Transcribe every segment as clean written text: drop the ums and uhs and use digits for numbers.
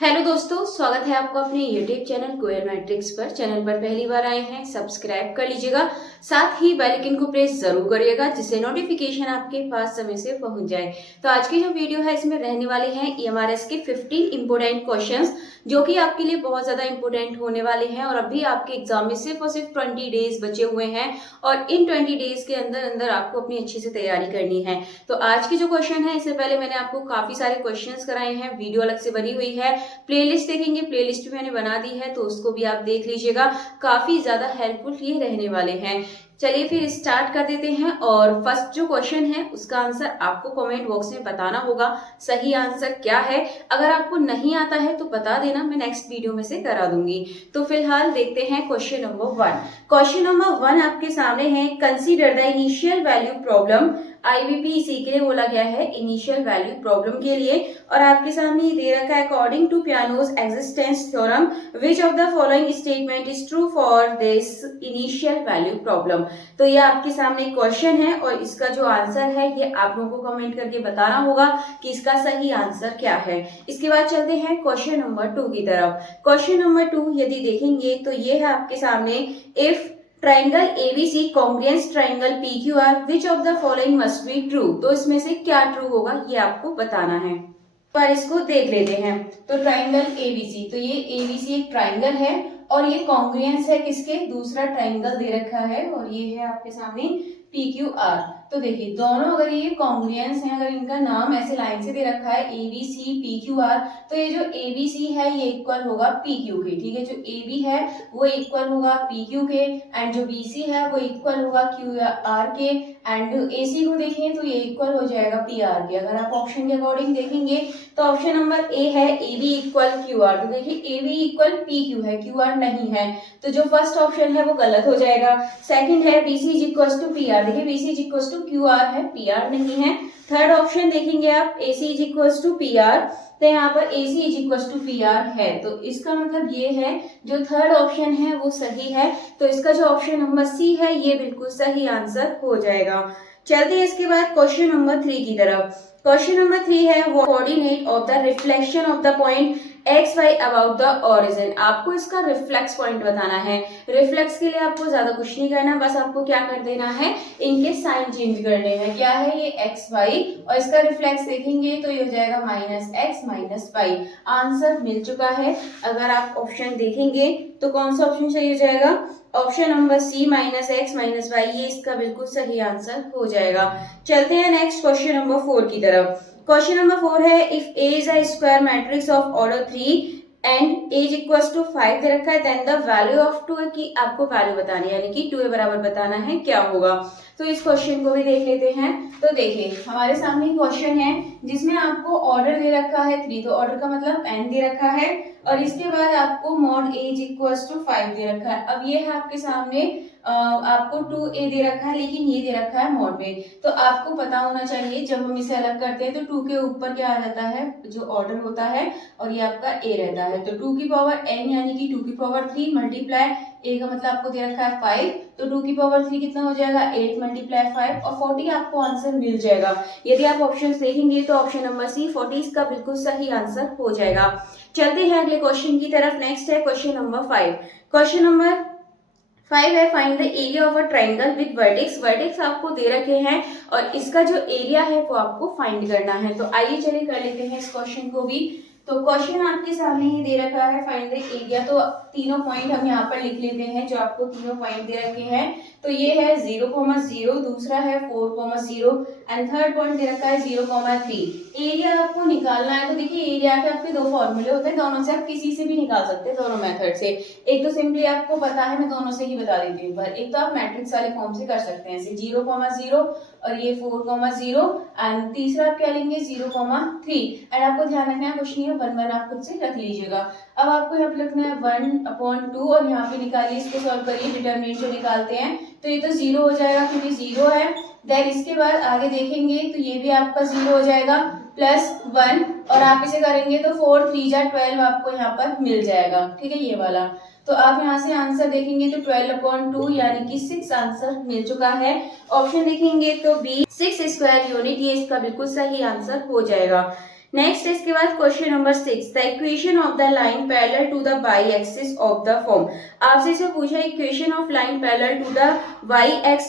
Hello दोस्तों, स्वागत है आपका अपने YouTube चैनल क्वेयर मैट्रिक्स पर। चैनल पर पहली बार आए हैं, सब्सक्राइब कर लीजिएगा, साथ ही बेल आइकन को प्रेस जरूर करिएगा जिससे नोटिफिकेशन आपके पास समय से पहुंच जाए। तो आज की जो वीडियो है इसमें रहने वाले हैं EMRS के 15 इंपोर्टेंट क्वेश्चंस जो कि आपके लिए बहुत ज्यादा इंपोर्टेंट होने वाले हैं और अभी आपके एग्जाम में सिर्फ और सिर्फ 20 डेज बचे हुए हैं और इन 20 डेज के अंदर अंदर आपको अपनी अच्छी से तैयारी करनी है। तो आज की जो क्वेश्चन है, इससे पहले मैंने आपको काफी सारे क्वेश्चंस कराए हैं, वीडियो अलग से बनी हुई है, प्लेलिस्ट देखेंगे, प्लेलिस्ट भी मैंने बना दी है तो उसको भी आप देख लीजिएगा, काफी ज्यादा हेल्पफुल ये रहने वाले हैं। चलिए फिर स्टार्ट कर देते हैं। और फर्स्ट जो क्वेश्चन है उसका आंसर आपको कमेंट बॉक्स में बताना होगा, सही आंसर क्या है। अगर आपको नहीं आता है तो बता देना, मैं नेक्स्ट वीडियो में से करा दूंगी। तो फिलहाल देखते हैं क्वेश्चन नंबर 1। क्वेश्चन नंबर 1 आपके सामने है, consider the initial value problem. IBP इसी के लिए बोला गया है, इनिशियल वैल्यू प्रॉब्लम के लिए। और आपके सामने दे रखा है, according to Peano's existence theorem which of the following statement is true for this initial value problem. तो ये आपके सामने क्वेश्चन है और इसका जो आंसर है ये आप लोगों को कमेंट करके बताना होगा कि इसका सही आंसर क्या है। इसके बाद चलते हैं क्वेश्चन नंबर 2 की तरफ। क्वेश्चन नंबर 2 यदि देखेंगे तो ये है आपके सामने, if triangle ABC congruence triangle PQR which of the following must be true. तो इसमें से क्या ट्रू होगा ये आपको बताना है। पर इसको देख लेते हैं। तो ट्राइंगल ABC, तो ये ABC एक ट्राइंगल है और ये कॉन्ग्रुएंस है किसके, दूसरा ट्राइंगल दे रखा है और ये है आपके सामने PQR। तो देखिए दोनों अगर ये कॉन्ग्रुएंस हैं, अगर इनका नाम ऐसे लाइन से दे रखा है ABC PQR, तो ये जो ABC है ये इक्वल होगा PQ के। ठीक है, जो AB है वो इक्वल होगा PQ के एंड जो BC है वो इक्वल होगा QR के एंड AC को देखें तो ये इक्वल हो जाएगा PR के। अगर आप ऑप्शन के अकॉर्डिंग देखेंगे तो ऑप्शन नंबर ए है AB इक्वल QR। तो देखिए AB इक्वल PQ है, QR नहीं है, तो जो फर्स्ट ऑप्शन है वो गलत हो जाएगा। सेकंड है BC is equal to PR, देखिए BC is equal to QR है, PR नहीं है। थर्ड ऑप्शन देखेंगे आप, AC is equal to PR, तो यहाँ पर AC is equal to PR है। तो इसका मतलब ये है जो थर्ड ऑप्शन है वो सही है, तो इसका जो ऑप्शन नंबर C है ये बिल्कुल सही आंसर हो जाएगा। चलते हैं इसके बाद क्वेश्चन नंबर 3 की तरफ। क्वेश्चन नंबर 3 है, coordinate of the reflection of the point XY about the origin. आपको इसका रिफ्लेक्स पॉइंट बताना है। रिफ्लेक्स के लिए आपको ज्यादा कुछ नहीं करना, बस आपको क्या कर देना है, इनके साइन चेंज करने हैं। क्या है ये XY और इसका रिफ्लेक्स देखेंगे तो ये हो जाएगा -x -y। आंसर मिल चुका है। अगर आप ऑप्शन देखेंगे तो कौन सा ऑप्शन सही हो जाएगा, option number C -x -y, ये इसका बिल्कुल सही आंसर हो जाएगा। चलते हैं नेक्स्ट क्वेश्चन नंबर 4 की तरफ। क्वेश्चन नंबर 4 है, if A is a square matrix of order 3 and A's equals to 5 दे रखा है, देन द वैल्यू ऑफ 2 की आपको वैल्यू बतानी है, यानी कि 2 के बराबर बताना है, क्या होगा। तो इस क्वेश्चन को भी देख लेते हैं। तो देखिए हमारे सामने क्वेश्चन है जिसमें आपको ऑर्डर दे रखा है 3, तो ऑर्डर का मतलब n दे रखा है और इसके बाद आपको मॉड एज इक्वल्स टू 5 दे रखा है। अब ये है आपके सामने आपको 2a दे रखा है लेकिन ये दे रखा है मॉड में, तो आपको पता होना चाहिए जब हम इसे अलग करते हैं तो 2 के ऊपर क्या आ जाता है, जो ऑर्डर होता है और ये आपका a रहता है। तो 2 की पावर n यानी कि 2 की पावर 3 मल्टीप्लाई a का मतलब आपको दे रखा है 5, तो 2 की पावर 3 कितना हो जाएगा, 8 मल्टीप्लाई 5 और 40 आपको आंसर मिल जाएगा। यदि आप ऑप्शन देखेंगे तो ऑप्शन नंबर C 40 इसका बिल्कुल सही आंसर हो जाएगा। चलते हैं अगले क्वेश्चन की तरफ। नेक्स्ट है क्वेश्चन नंबर 5। क्वेश्चन नंबर 5 है, find the area of a triangle with vertex. Vertex आपको दे रखे हैं और इसका जो एरिया है वो आपको फाइंड करना है। तो आइए चलिए कर लेते हैं इस क्वेश्चन को भी। तो क्वेश्चन आपके सामने ही दे रखा है, फाइंड द एरिया। तो तीनों पॉइंट हम यहाँ पर लिख लेते हैं जो आपको तीनों पॉइंट दे रखे हैं। तो ये है 0,0, दूसरा है 4,0 एंड थर्ड पॉइंट दे रखा है 0,3। एरिया आपको निकालना है। तो देखिए एरिया के आपके दो फॉर्मूले होते हैं, दोनों से आप किसी से भी निकाल सकते हैं, दोनों मेथड से। एक तो सिंपली आपको पता है, मैं दोनों से ही बता देती हूँ। एक तो आप मैट्रिक्स वाले फॉर्म से कर सकते हैं, 0,0 और ये 4,0 एंड तीसरा आप क्या लेंगे 0,3 एंड आपको ध्यान रखना है कुछ नहीं है, 1 आप खुद से रख लीजिएगा। अब आपको यहाँ पे लिखना है 1/2 और यहाँ पे निकालिए, इसको सॉल्व करिए, डिटरमिनेंट जो निकालते हैं तो ये तो 0 हो जाएगा क्योंकि 0 है। देन इसके बाद आगे देखेंगे तो ये भी आपका 0 हो जाएगा +1 और आप इसे करेंगे तो 4 3 जा 12 आपको यहाँ पर मिल जाएगा। ठीक है, ये वाला। तो आप यहाँ से आंसर देखेंगे तो 12/2 यानी कि 6 आंसर मिल चुका है। ऑप्शन देखेंगे तो B 6 स्क्वायर यूनिट, ये इसका बिल्कुल सही आंसर हो जाएगा। नेक्स्ट इसके बाद question number 6, the equation of the line parallel to the Y axis of the form. आपसे इसमें पूछा equation of line parallel to the Y X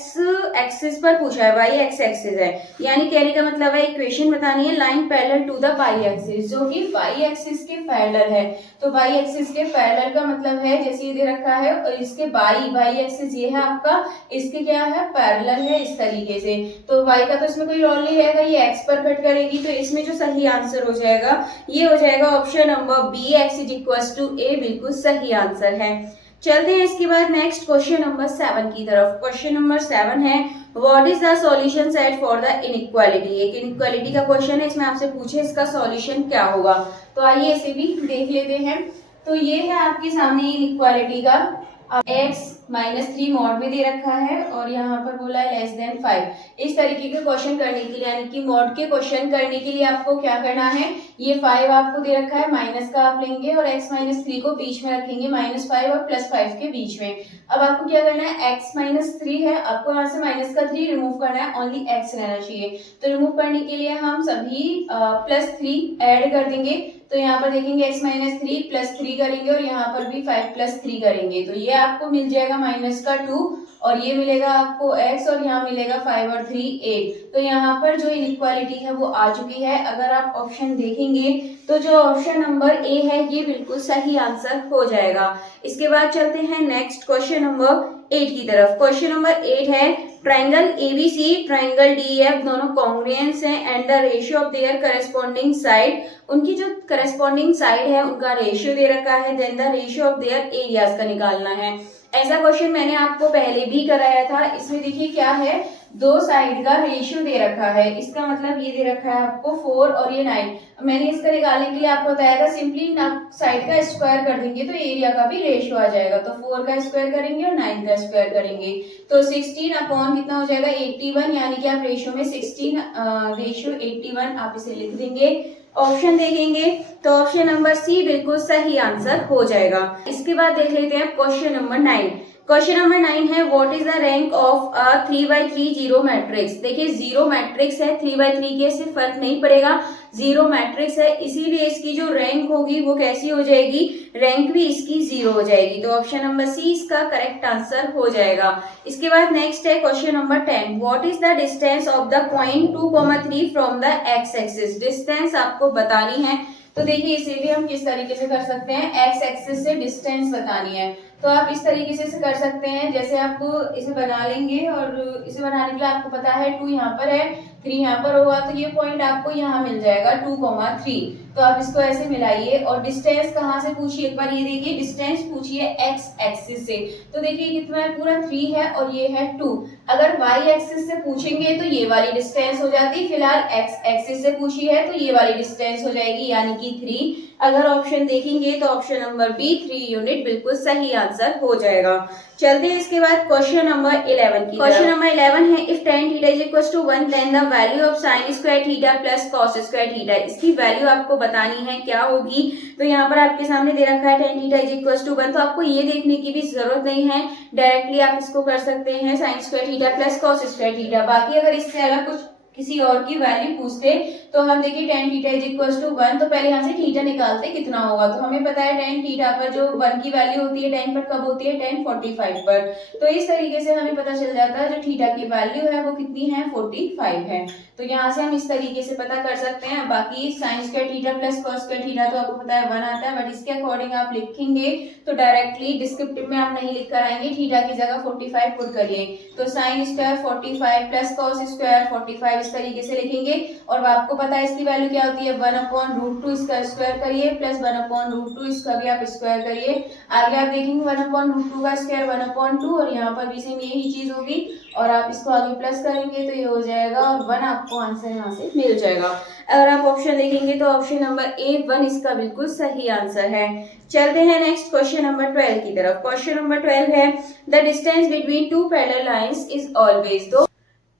axis पर पूछा है, वाई एक्स एक्सिस है, यानी कहने का मतलब है इक्वेशन बतानी है line parallel to the Y axis, जो कि वाई एक्सिस के पैरेलल है। तो वाई एक्सिस के पैरेलल का मतलब है जैसे ये दे रखा है और इसके बाई एक्सिस ये है आपका, इसके क्या है पैरेलल है इस तरीके से। तो वाई का तो इसमें कोई रोल नहीं रहेगा, ये एक्स पर कट करेगी, तो इसमें जो सही आंसर हो जाएगा ये हो जाएगा option number B, X is equal to A, बिल्कुल सही आंसर है। चलते हैं इसके बाद नेक्स्ट क्वेश्चन नंबर 7 की तरफ। क्वेश्चन नंबर 7 है what is the solution set for the inequality. एक इनइक्वालिटी का क्वेश्चन है, इसमें आपसे पूछे इसका सॉल्यूशन क्या होगा, तो आइए इसे भी देख लेते हैं। तो ये है आपके सामने इनइक्वालिटी का, x -3 मॉड में दे रखा है और यहाँ पर बोला है लेस देन 5। इस तरीके के क्वेश्चन करने के लिए, यानी कि मॉड के क्वेश्चन करने के लिए आपको क्या करना है, ये 5 आपको दे रखा है, माइनस का आप लेंगे और x -3 को बीच में रखेंगे, -5 और +5 के बीच में। अब आपको क्या करना है, x -3 है, आपको यहाँ से माइनस का 3 रिमूव करना है, ओनली x रहना चाहिए। तो रिमूव करने के लिए हम सभी +3 ऐड कर देंगे, तो यहाँ पर देखेंगे x -3 +3 करेंगे और यहाँ पर भी 5 +3 करेंगे, तो ये आपको मिल जाएगा -2 और ये मिलेगा आपको x और यहाँ मिलेगा 5 और 3 8। तो यहाँ पर जो इनइक्वालिटी है वो आ चुकी है। अगर आप ऑप्शन देखेंगे तो जो ऑप्शन नंबर ए है ये बिल्कुल सही आंसर हो जाएगा। इसके बाद चलते हैं नेक्स्ट क्वेश्चन नंबर 8 की तरफ। क्वेश्चन नंबर 8 है ट्राइंगल एबीसी, ट्राइंगल डीएफ दोनों कॉन्ग्रुएंस हैं and the ratio of their corresponding side, उनकी जो करस्पॉन्डिंग साइड है उनका रेशियो दे रखा है, then the ratio of their areas का निकालना है। ऐसा क्वेश्चन मैंने आपको पहले भी कराया था। इसमें देखिए क्या है, दो साइड का रेशियो दे रखा है, इसका मतलब ये दे रखा है आपको 4 और ये 9। मैंने इसका निकालने के लिए आपको बताया था सिंपली साइड का स्क्वायर कर देंगे तो एरिया का भी रेशियो आ जाएगा। तो 4 का स्क्वायर करेंगे और 9 का स्क्वायर करेंगे तो 16 अपॉन कितना हो जाएगा 81, यानी कि आप रेशियो में 16 रेशियो 81 आप इसे लिख देंगे। ऑप्शन देखेंगे तो ऑप्शन नंबर सी बिल्कुल सही आंसर हो जाएगा। इसके बाद देख लेते हैं क्वेश्चन नंबर 9। क्वेश्चन नंबर 9 है what is the rank of a 3x3 zero matrix. देखिए जीरो मैट्रिक्स है, 3x3 के से फर्क नहीं पड़ेगा, जीरो मैट्रिक्स है, इसीलिए इसकी जो रैंक होगी वो कैसी हो जाएगी, रैंक भी इसकी 0 हो जाएगी। तो ऑप्शन नंबर सी इसका करेक्ट आंसर हो जाएगा। इसके बाद नेक्स्ट है question number 10, what is the distance of the point 2,3 from the x axis. Distance आपको बतानी है, तो देखिए इसे भी हम किस तरीके से कर सकते हैं, एक्स एक्सिस से डिस्टेंस बतानी है तो आप इस तरीके से कर सकते हैं। जैसे आप इसे बना लेंगे और इसे बनाने के लिए आपको पता है 2 यहाँ पर है, 3 यहाँ पर होगा, तो ये पॉइंट आपको यहाँ मिल जाएगा 2,3। तो आप इसको ऐसे मिलाइए और डिस्टेंस कहाँ से पूछिए, एक बार ये देखिए डिस्टेंस पूछिए एक्स एक्सिस से। तो देखिए कितना है, पूरा 3 है और ये है 2। अगर वाई एक्सिस से पूछेंगे तो ये वाली डिस्टेंस हो जाती, फिलहाल एक्स एक्सिस से पूछी है तो ये वाली डिस्टेंस हो जाएगी यानी कि 3। अगर ऑप्शन देखेंगे तो ऑप्शन नंबर बी 3 यूनिट बिल्कुल सही आंसर हो जाएगा। चलते हैं इसके बाद क्वेश्चन नंबर 11 की। क्वेश्चन नंबर 11 है if tan theta is equal to 1 then the value of sin square theta plus cos square theta. इसकी वैल्यू आपको बतानी है क्या होगी। तो यहाँ पर आपके सामने दे रखा है tan theta is equal to 1, तो आपको ये देखने की भी जरूरत नहीं है, डायरेक्टली आप इसको कर सकते हैं sin square theta plus cos square theta. बाकी अगर इससे अलग कुछ किसी और की वैल्यू पूछते तो हम देखिए tan theta is equal to 1, तो पहले यहाँ से थीटा निकालते कितना होगा। तो हमें पता है tan थीटा पर जो 1 की वैल्यू होती है tan पर कब होती है, tan 45 पर। तो इस तरीके से हमें पता चल जाता है जो थीटा की वैल्यू है वो कितनी है, 45 है। तो यहाँ से हम इस तरीके से पता कर सकते हैं। बाकी sin square theta plus cos square theta तो आपको पता है 1 आता है, बट इसके अकॉर्डिंग आप लिखेंगे तो डायरेक्टली डिस्क्रिप्टिव में आप नहीं लिख कर आएंगे, थीटा की जगह 45 पुट करिए। तो sin square 45 plus cos square 45 इस तरीके से लिखेंगे। और आपको पता है इसकी वैल्यू क्या होती है, 1/√2 इसका स्क्वायर करिए प्लस 1/√2 इसका भी आप स्क्वायर करिए। आगे आप देखेंगे 1/√2 का स्क्वायर 1/2 और यहाँ पर भी सेम यही चीज होगी और आप इसको आगे प्लस करेंगे तो ये हो जाएगा और 1 आपको आंसर यहाँ से मिल जाएगा। अगर आप ऑप्शन देखेंगे तो ऑप्शन नंबर ए 1 इसका बिल्कुल सही आंसर है। चलते हैं नेक्स्ट क्वेश्चन नंबर 12 की तरफ। क्वेश्चन नंबर 12 है the distance between two parallel lines is always.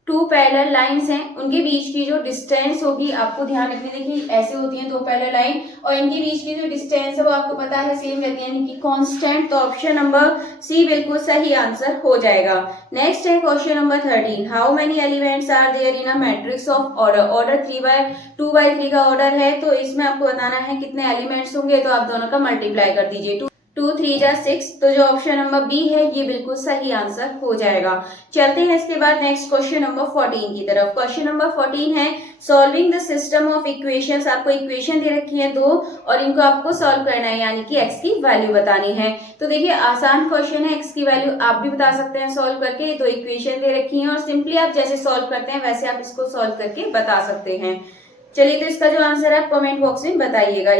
Two parallel lines हैं, उनके बीच की जो डिस्टेंस होगी आपको ध्यान रखनी, देखिए ऐसे होती हैं दो पैरेलल लाइन और इनके बीच की जो डिस्टेंस है वो आपको पता है सेम रहती है यानी कि कांस्टेंट। तो ऑप्शन नंबर सी बिल्कुल सही आंसर हो जाएगा। नेक्स्ट है question number 13, how many elements are there in a matrix of order. Order 2 by 3 का ऑर्डर है, तो इसमें आपको बताना है कितने एलिमेंट्स होंगे, तो आप दोनों का मल्टीप्लाई कर दीजिए। 2 3 जा 6, तो जो ऑप्शन नंबर बी है ये बिल्कुल सही आंसर हो जाएगा। चलते हैं इसके बाद नेक्स्ट क्वेश्चन नंबर 14 की तरफ। क्वेश्चन नंबर 14 है solving the system of equations. आपको इक्वेशन दे रखी है 2 और इनको आपको सॉल्व करना है यानी कि एक्स की वैल्यू बतानी है। तो देखिए आसान क्वेश्चन है, एक्स की वैल्यू आप भी बता सकते हैं सॉल्व करके। तो इक्वेशन दे रखी है और सिंपली आप जैसे सॉल्व करते हैं वैसे आप इसको सॉल्व करके बता सकते हैं। चलिए तो इसका जो आंसर है आप कमेंट बॉक्स में बताइएगा।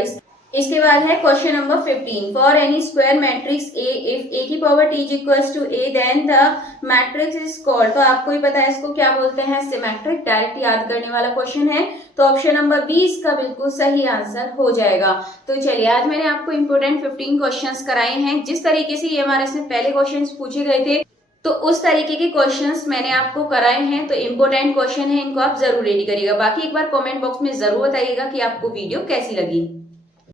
इसके बाद है question number 15, for any square matrix A if A की power T is equals to A then the matrix is called. तो आपको ही पता है इसको क्या बोलते हैं, सिमेट्रिक। डायरेक्ट याद करने वाला क्वेश्चन है, तो ऑप्शन नंबर बी इसका बिल्कुल सही आंसर हो जाएगा। तो चलिए आज मैंने आपको इंपोर्टेंट 15 क्वेश्चंस कराए हैं। जिस तरीके से ये हमारे से पहले क्वेश्चंस पूछे गए थे तो उस तरीके के क्वेश्चंस मैंने आपको कराए हैं। तो इंपोर्टेंट क्वेश्चन है, इनको आप जरूर रेडी करिएगा। बाकी एक बार कमेंट बॉक्स में जरूर बताइएगा कि आपको वीडियो कैसी लगी।